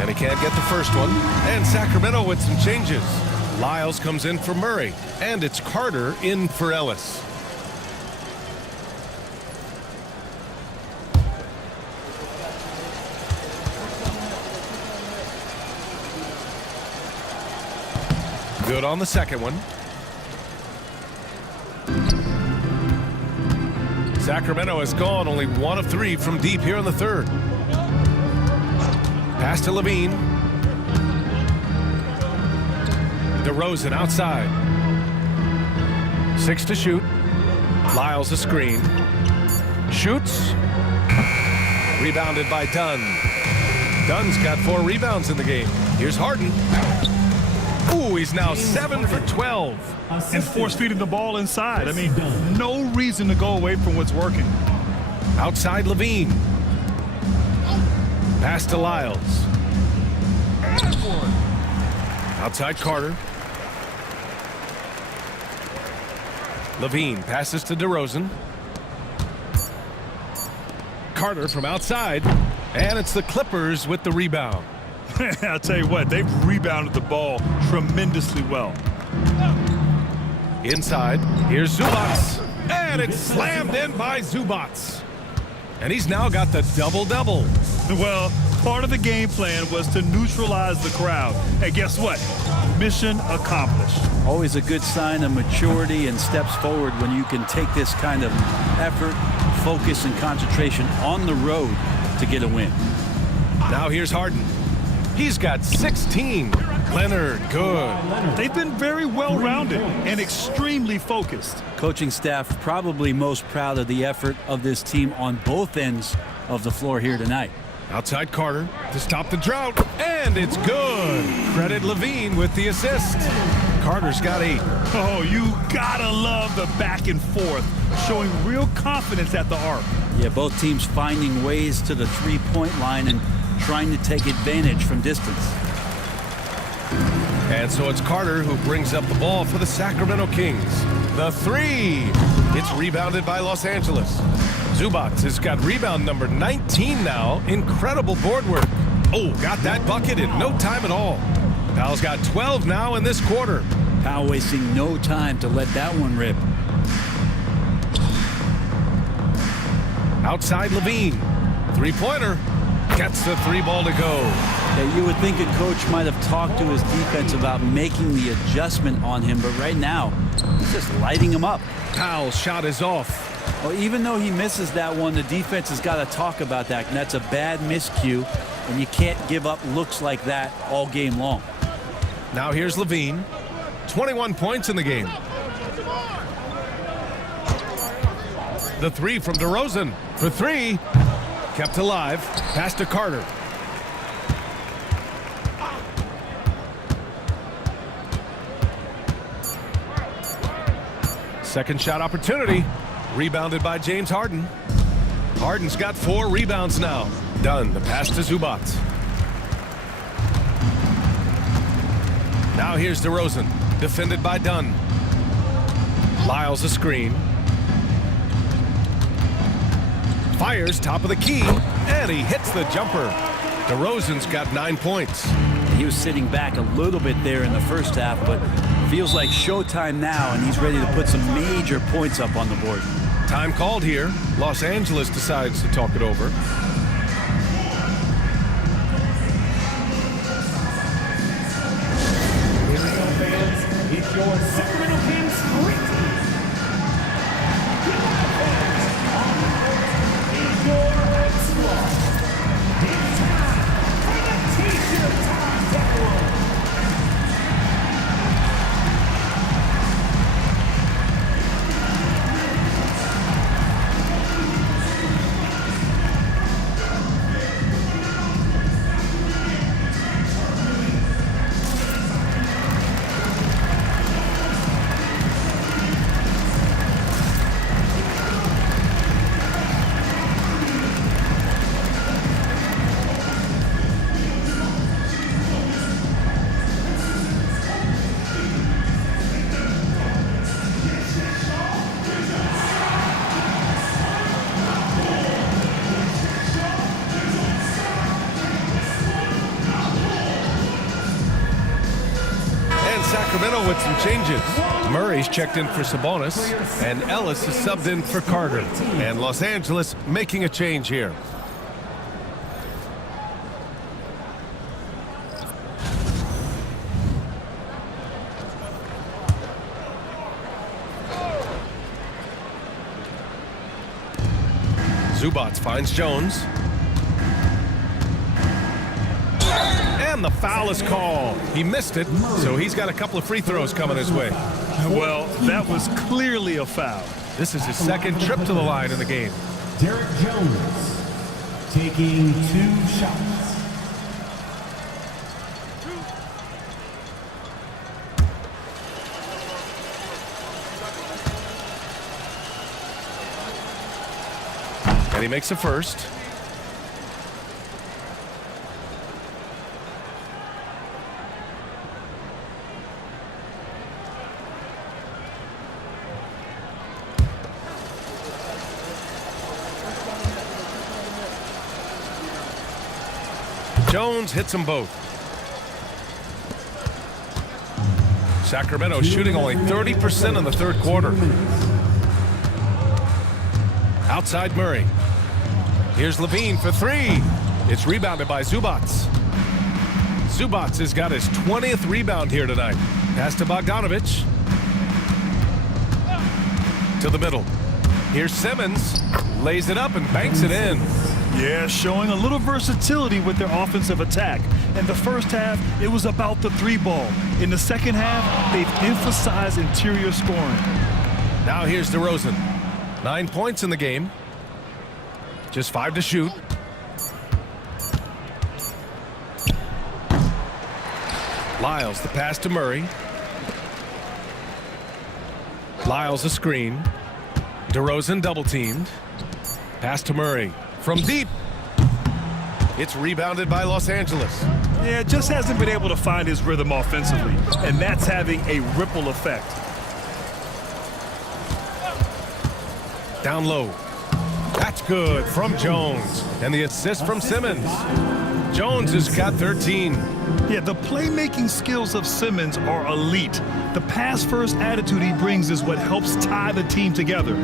And he can't get the first one. And Sacramento with some changes. Lyles comes in for Murray. And it's Carter in for Ellis. Good on the second one. Sacramento has gone only 1 of 3 from deep here in the third. Pass to Levine. DeRozan outside. 6 to shoot. Lyles a screen. Shoots. Rebounded by Dunn. Dunn's got 4 rebounds in the game. Here's Harden. Ooh, he's now 7 for 12. And force feeding the ball inside. I mean, no reason to go away from what's working. Outside Levine. Pass to Lyles. Outside Carter. Levine passes to DeRozan. Carter from outside. And it's the Clippers with the rebound. I'll tell you what, they've rebounded the ball tremendously well. Inside, here's Zubats. And it's slammed in by Zubats. And he's now got the double-double. Well, part of the game plan was to neutralize the crowd. Hey, guess what? Mission accomplished. Always a good sign of maturity and steps forward when you can take this kind of effort, focus, and concentration on the road to get a win. Now here's Harden. He's got 16. Leonard, good. They've been very well-rounded and extremely focused. Coaching staff probably most proud of the effort of this team on both ends of the floor here tonight. Outside Carter to stop the drought. And it's good. Credit Levine with the assist. Carter's got 8. Oh, you gotta love the back and forth, showing real confidence at the arc. Yeah, both teams finding ways to the three-point line and trying to take advantage from distance. And so it's Carter who brings up the ball for the Sacramento Kings. The 3. It's rebounded by Los Angeles. Zubats has got rebound number 19 now. Incredible board work. Oh, got that bucket in no time at all. Powell's got 12 now in this quarter. Powell wasting no time to let that one rip. Outside Levine. 3-pointer. Gets the 3 ball to go. Yeah, you would think a coach might have talked to his defense about making the adjustment on him, but right now, he's just lighting him up. Powell's shot is off. Well, even though he misses that one, the defense has got to talk about that, and that's a bad miscue, and you can't give up looks like that all game long. Now here's Levine. 21 points in the game. The 3 from DeRozan for 3. Kept alive. Pass to Carter. Second shot opportunity. Rebounded by James Harden. Harden's got 4 rebounds now. Dunn, the pass to Zubats. Now here's DeRozan. Defended by Dunn. Lyles a screen. Fires top of the key, and he hits the jumper. DeRozan's got 9 points. He was sitting back a little bit there in the first half, but feels like showtime now, and he's ready to put some major points up on the board. Time called here. Los Angeles decides to talk it over. Here we go, fans. It's your Sacramento Kings great team. Is your red squad. It's time for the T-shirt time battle. Sacramento with some changes. Murray's checked in for Sabonis, and Ellis is subbed in for Carter. And Los Angeles making a change here. Zubats finds Jones. And the foul is called. He missed it, so he's got a couple of free throws coming his way. Well, that was clearly a foul. This is his second trip to the line in the game. Derek Jones taking 2 shots. And he makes a first. Jones hits them both. Sacramento shooting only 30% in the third quarter. Outside Murray. Here's Levine for 3. It's rebounded by Zubats. Zubats has got his 20th rebound here tonight. Pass to Bogdanovich. To the middle. Here's Simmons. Lays it up and banks it in. Yeah, showing a little versatility with their offensive attack. In the first half, it was about the 3-ball. In the second half, they've emphasized interior scoring. Now here's DeRozan. 9 points in the game. Just 5 to shoot. Lyles the pass to Murray. Lyles a screen. DeRozan double teamed. Pass to Murray. From deep. It's rebounded by Los Angeles. Yeah, just hasn't been able to find his rhythm offensively, and that's having a ripple effect. Down low. That's good from Jones. And the assist from Simmons. Jones has got 13. Yeah, the playmaking skills of Simmons are elite. The pass-first attitude he brings is what helps tie the team together.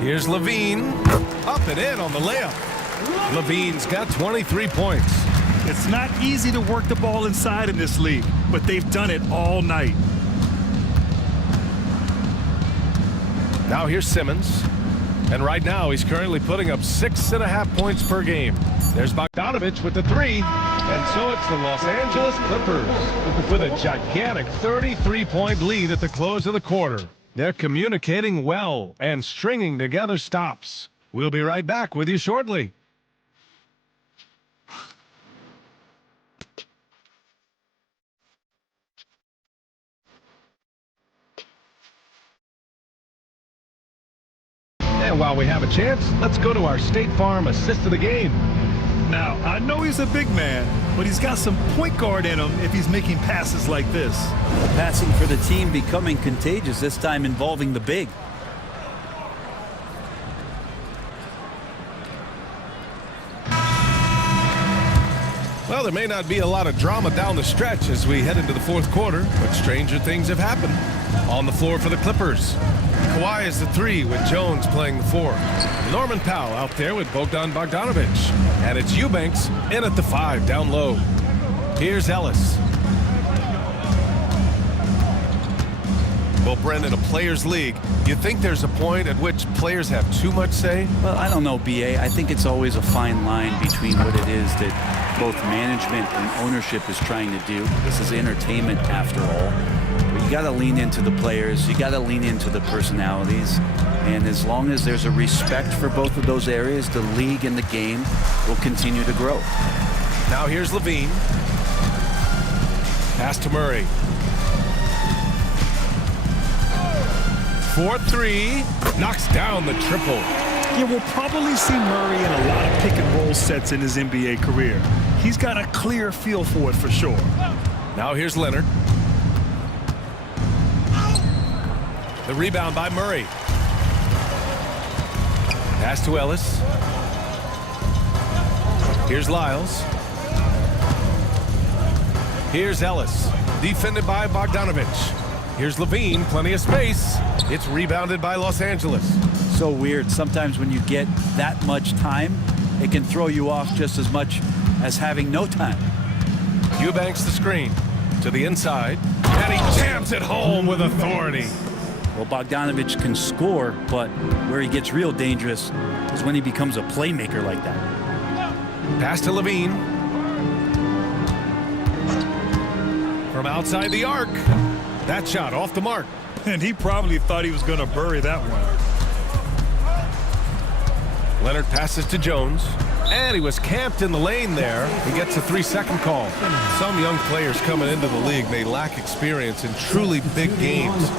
Here's Levine. Up and in on the layup. Levine's got 23 points. It's not easy to work the ball inside in this league, but they've done it all night. Now here's Simmons. And right now he's currently putting up 6.5 points per game. There's Bogdanovich with the 3. And so it's the Los Angeles Clippers with a gigantic 33-point lead at the close of the quarter. They're communicating well and stringing together stops. We'll be right back with you shortly. And while we have a chance, let's go to our State Farm assist of the game. Now, I know he's a big man, but he's got some point guard in him if he's making passes like this. Passing for the team becoming contagious, this time involving the big. Well, there may not be a lot of drama down the stretch as we head into the fourth quarter, but stranger things have happened. On the floor for the Clippers. Kawhi is the 3 with Jones playing the 4. Norman Powell out there with Bogdanovich. And it's Eubanks in at the 5 down low. Here's Ellis. Well, Brendan, a players' league, you think there's a point at which players have too much say? Well, I don't know, BA. I think it's always a fine line between what it is that both management and ownership is trying to do. This is entertainment after all. But you got to lean into the players. You got to lean into the personalities. And as long as there's a respect for both of those areas, the league and the game will continue to grow. Now here's Levine. Pass to Murray. 4-3. Knocks down the triple. Yeah, we'll probably see Murray in a lot of pick-and-roll sets in his NBA career. He's got a clear feel for it for sure. Now here's Leonard. The rebound by Murray. Pass to Ellis. Here's Lyles. Here's Ellis. Defended by Bogdanovich. Here's Levine. Plenty of space. It's rebounded by Los Angeles. So weird. Sometimes when you get that much time, it can throw you off just as much as having no time. Eubanks the screen. To the inside. And he jams it home with authority. Well, Bogdanovich can score, but where he gets real dangerous is when he becomes a playmaker like that. Pass to Levine. From outside the arc. That shot off the mark. And he probably thought he was going to bury that one. Leonard passes to Jones. And he was camped in the lane there. He gets a 3-second call. Some young players coming into the league may lack experience in truly big games.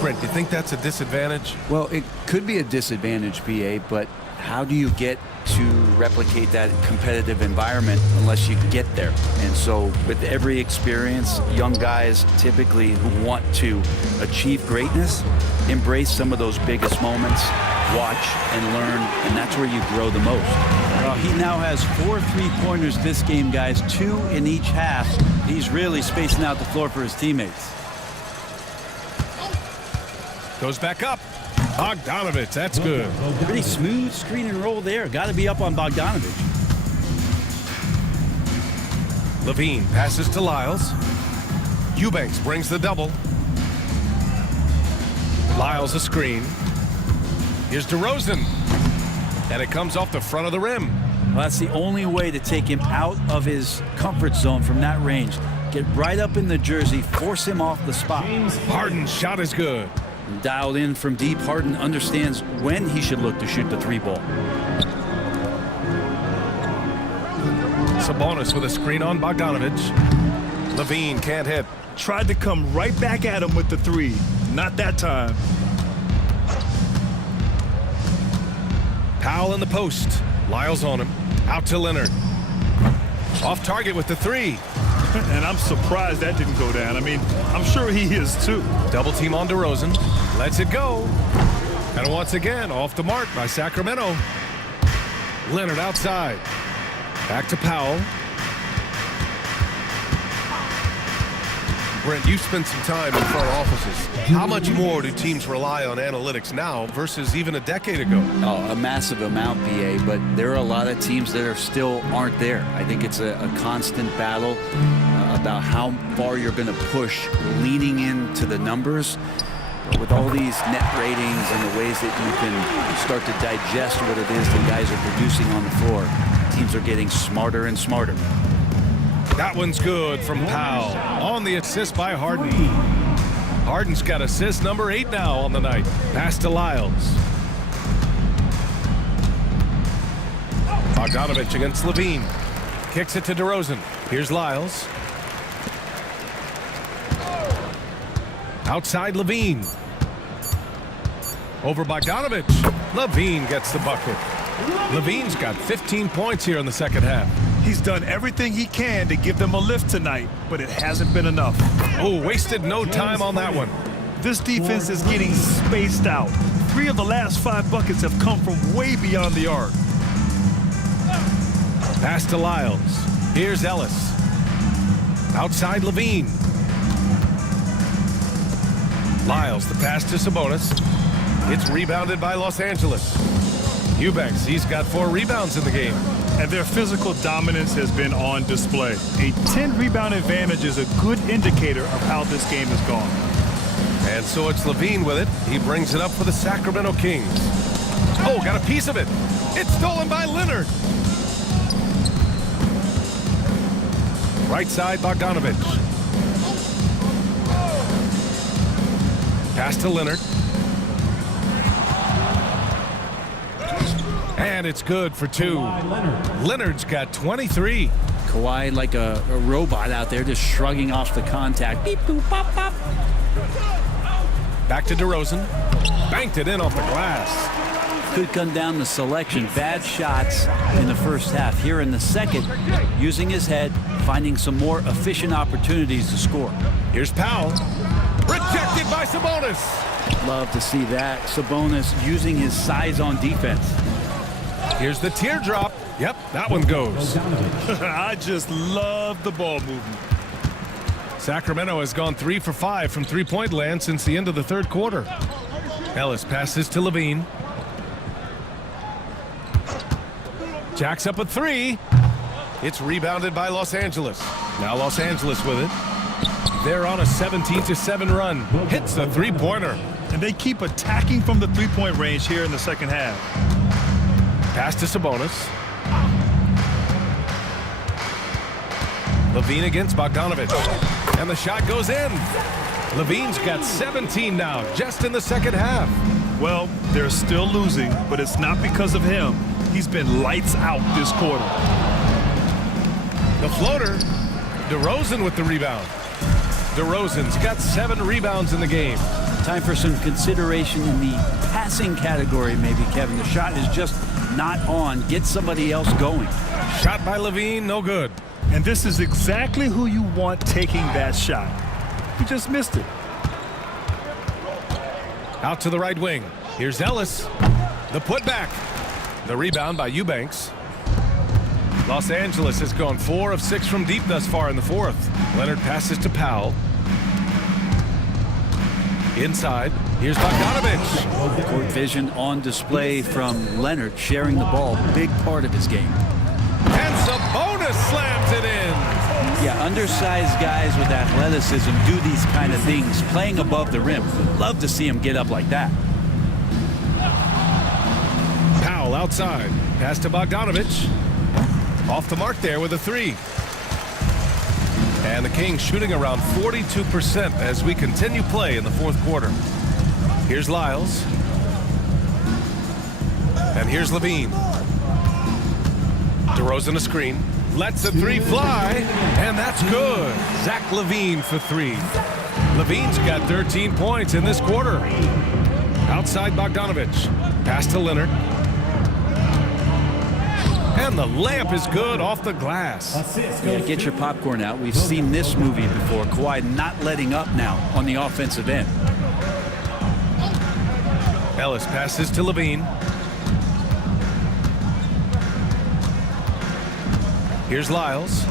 Brent, you think that's a disadvantage? Well, it could be a disadvantage, BA, but how do you get to replicate that competitive environment unless you get there? And so with every experience, young guys typically who want to achieve greatness embrace some of those biggest moments, watch and learn, and that's where you grow the most. Well, he now has 4 3-pointers this game, guys, 2 in each half. He's really spacing out the floor for his teammates. Goes back up. Bogdanovich, that's good. Pretty smooth screen and roll there. Got to be up on Bogdanovich. Levine passes to Lyles. Eubanks brings the double. Lyles a screen. Here's DeRozan. And it comes off the front of the rim. Well, that's the only way to take him out of his comfort zone from that range. Get right up in the jersey, force him off the spot. Harden's shot is good. Dialed in from deep, Harden understands when he should look to shoot the 3-ball. Sabonis with a screen on Bogdanovich. Levine can't hit. Tried to come right back at him with the 3. Not that time. Powell in the post. Lyles on him. Out to Leonard. Off target with the 3. And I'm surprised that didn't go down. I mean, I'm sure he is too. Double team on DeRozan. Lets it go. And once again, off the mark by Sacramento. Leonard outside. Back to Powell. Brent, you've spent some time in front offices. How much more do teams rely on analytics now versus even a decade ago? Oh, a massive amount, BA, but there are a lot of teams that are still aren't there. I think it's a constant battle about how far you're going to push, leaning into the numbers. With all these net ratings and the ways that you can start to digest what it is the guys are producing on the floor, teams are getting smarter and smarter. That one's good from Powell. On the assist by Harden. Harden's got assist number 8 now on the night. Pass to Lyles. Bogdanovich against Levine. Kicks it to DeRozan. Here's Lyles. Outside Levine. Over Bogdanovich. Levine gets the bucket. Levine's got 15 points here in the second half. He's done everything he can to give them a lift tonight, but it hasn't been enough. Oh, wasted no time on that one. This defense is getting spaced out. 3 of the last 5 buckets have come from way beyond the arc. Pass to Lyles. Here's Ellis. Outside Levine. Lyles, the pass to Sabonis. It's rebounded by Los Angeles. Eubanks, he's got 4 rebounds in the game. And their physical dominance has been on display. A 10-rebound advantage is a good indicator of how this game has gone. And so it's Levine with it. He brings it up for the Sacramento Kings. Oh, got a piece of it. It's stolen by Leonard. Right side, Bogdanovich. Pass to Leonard. And it's good for 2. Leonard's got 23. Kawhi like a robot out there just shrugging off the contact. Beep, boop, pop, pop. Back to DeRozan. Banked it in off the glass. Could come down to selection. Bad shots in the first half. Here in the second, using his head, finding some more efficient opportunities to score. Here's Powell. Rejected by Sabonis. Love to see that. Sabonis using his size on defense. Here's the teardrop. Yep, that one goes. I just love the ball movement. Sacramento has gone 3 for 5 from three-point land since the end of the third quarter. Ellis passes to Levine. Jacks up a 3. It's rebounded by Los Angeles. Now Los Angeles with it. They're on a 17-7 run. Hits the three-pointer. And they keep attacking from the three-point range here in the second half. Pass to Sabonis. Levine against Bogdanovich. And the shot goes in. Levine's got 17 now, just in the second half. Well, they're still losing, but it's not because of him. He's been lights out this quarter. The floater. DeRozan with the rebound. DeRozan's got 7 rebounds in the game. Time for some consideration in the passing category, maybe, Kevin. The shot is just not on. Get somebody else going. Shot by Levine, no good. And this is exactly who you want taking that shot. He just missed it. Out to the right wing. Here's Ellis. The putback. The rebound by Eubanks. Los Angeles has gone 4 of 6 from deep thus far in the fourth. Leonard passes to Powell. Inside, here's Bogdanovich. Court vision on display from Leonard, sharing the ball, big part of his game. And Sabonis slams it in. Yeah, undersized guys with athleticism do these kind of things, playing above the rim. Love to see him get up like that. Powell outside. Pass to Bogdanovich. Off the mark there with a 3. And the Kings shooting around 42% as we continue play in the fourth quarter. Here's Lyles. And here's Levine. DeRozan a screen. Lets a 3 fly. And that's good. Zach Levine for 3. Levine's got 13 points in this quarter. Outside Bogdanovich. Pass to Leonard. And the layup is good off the glass. Yeah, get your popcorn out. We've seen this movie before. Kawhi not letting up now on the offensive end. Ellis passes to Levine. Here's Lyles.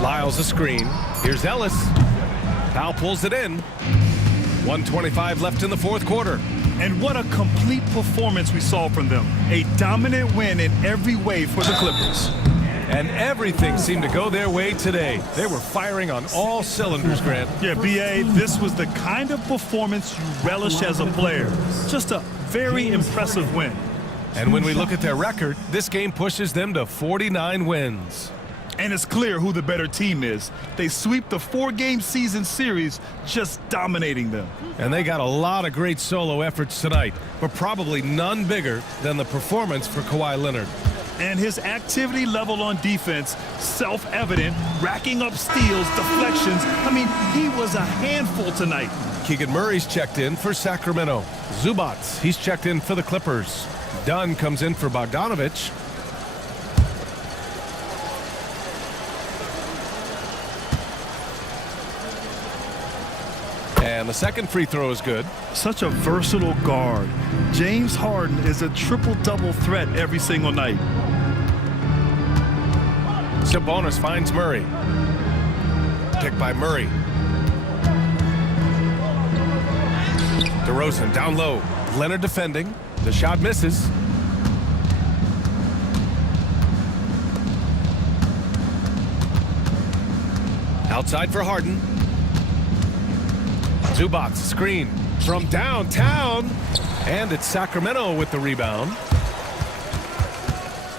Lyles a screen. Here's Ellis. Powell pulls it in. 1:25 left in the fourth quarter. And what a complete performance we saw from them. A dominant win in every way for the Clippers. And everything seemed to go their way today. They were firing on all cylinders, Grant. Yeah, B.A., this was the kind of performance you relish as a player. Just a very impressive win. And when we look at their record, this game pushes them to 49 wins. And it's clear who the better team is. They sweep the 4-game season series, just dominating them. And they got a lot of great solo efforts tonight, but probably none bigger than the performance for Kawhi Leonard. And his activity level on defense, self-evident, racking up steals, deflections. I mean, he was a handful tonight. Keegan Murray's checked in for Sacramento. Zubats, he's checked in for the Clippers. Dunn comes in for Bogdanovich. And the second free throw is good. Such a versatile guard. James Harden is a triple-double threat every single night. Sabonis finds Murray. Picked by Murray. DeRozan down low. Leonard defending. The shot misses. Outside for Harden. Zubats screen from downtown. And it's Sacramento with the rebound.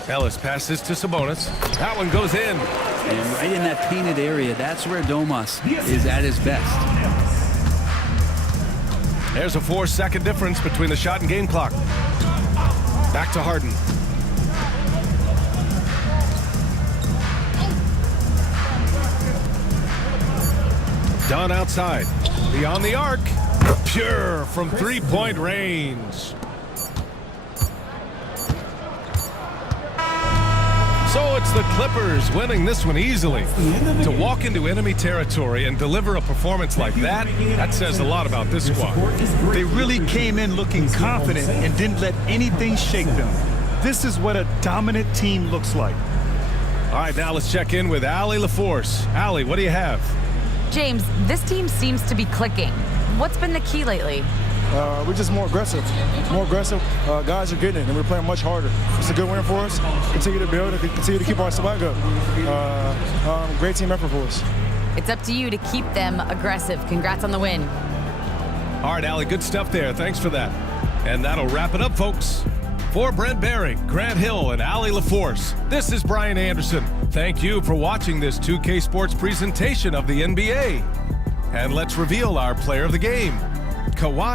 Ellis passes to Sabonis. That one goes in. And right in that painted area, that's where Domas is at his best. There's a 4-second difference between the shot and game clock. Back to Harden. Dunn outside. Beyond the arc. Pure from three-point range. So it's the Clippers winning this one easily. To walk into enemy territory and deliver a performance like that, that says a lot about this squad. They really came in looking confident and didn't let anything shake them. This is what a dominant team looks like. All right, now let's check in with Allie LaForce. Allie, what do you have? James, this team seems to be clicking. What's been the key lately? We're just more aggressive. Guys are getting it, and we're playing much harder. It's a good win for us. Continue to build and continue to keep our swag up. Great team effort for us. It's up to you to keep them aggressive. Congrats on the win. All right, Allie, good stuff there. Thanks for that. And that'll wrap it up, folks. For Brent Barry, Grant Hill, and Allie LaForce, this is Brian Anderson. Thank you for watching this 2K Sports presentation of the NBA. And let's reveal our player of the game, Kawhi.